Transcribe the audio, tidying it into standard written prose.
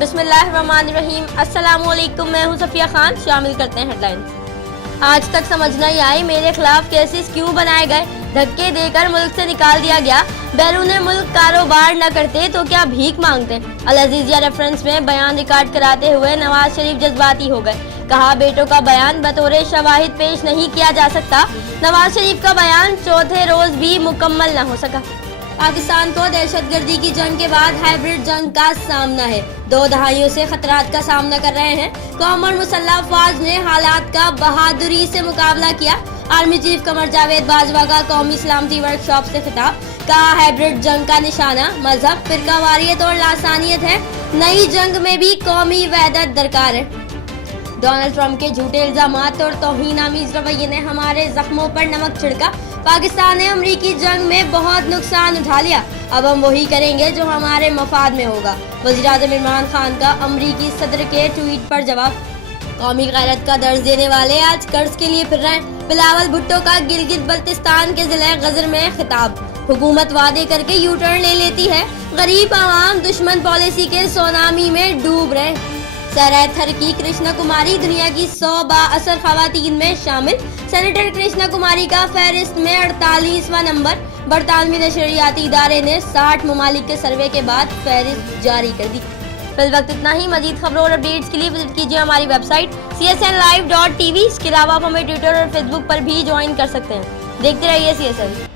बिस्मिल्लाहिर्रहमानिर्रहीम। अस्सलामुअलैकुम, मैं हूं सफिया खान। शामिल करते हैं हेडलाइंस। आज तक समझ नहीं आई मेरे खिलाफ केसेस क्यों बनाए गए, धक्के देकर मुल्क से निकाल दिया गया। बैरून मुल्क कारोबार न करते तो क्या भीख मांगते। अल अजीजिया रेफरेंस में बयान रिकॉर्ड कराते हुए नवाज शरीफ जज्बाती हो गए। कहा बेटों का बयान बतौर शवाहिद पेश नहीं किया जा सकता। नवाज शरीफ का बयान चौथे रोज भी मुकम्मल न हो सका। पाकिस्तान को दहशतगर्दी की जंग के बाद हाइब्रिड जंग का सामना है। 2 दहाइयों से खतरात का सामना कर रहे हैं। कौम और मुसल्लह अफवाज ने हालात का बहादुरी से मुकाबला किया। आर्मी चीफ कमर जावेद बाजवा का कौमी सलामती वर्कशॉप से खिताब। कहा हाइब्रिड जंग का निशाना मजहब, फिरकावारियत और लासानियत है। नई जंग में भी कौमी वहदत दरकार है। डोनाल्ड ट्रंप के झूठे इल्जामात और तौहीनामीज रवैये ने हमारे जख्मों पर नमक छिड़का। पाकिस्तान ने अमरीकी जंग में बहुत नुकसान उठा लिया। अब हम वही करेंगे जो हमारे मफाद में होगा। वज़ीर-ए-आज़म इमरान खान का अमरीकी सदर के ट्वीट पर जवाब। कौमी गैरत का दर्ज देने वाले आज कर्ज के लिए फिर रहे हैं। बिलावल भुट्टो का गिलगित बल्तिस्तान के जिले गजर में खिताब। हुकूमत वादे करके यू टर्न ले लेती है। गरीब आवाम दुश्मन पॉलिसी के सुनामी में डूब रहे। सैराथर की कृष्णा कुमारी दुनिया की 100 बाअसर खवातीन में शामिल। सेनेटर कृष्णा कुमारी का फहरिस्त में 48वां नंबर। बरतानवी नशरियाती इदारे ने 60 ममालिक के सर्वे के बाद फहरिस्त जारी कर दी। फिल वक्त इतना ही। मजीद खबरों और अपडेट्स के लिए विजिट कीजिए हमारी वेबसाइट csnlive.tv। इसके अलावा आप हमें ट्विटर और फेसबुक पर भी ज्वाइन कर सकते हैं। देखते रहिए CSN।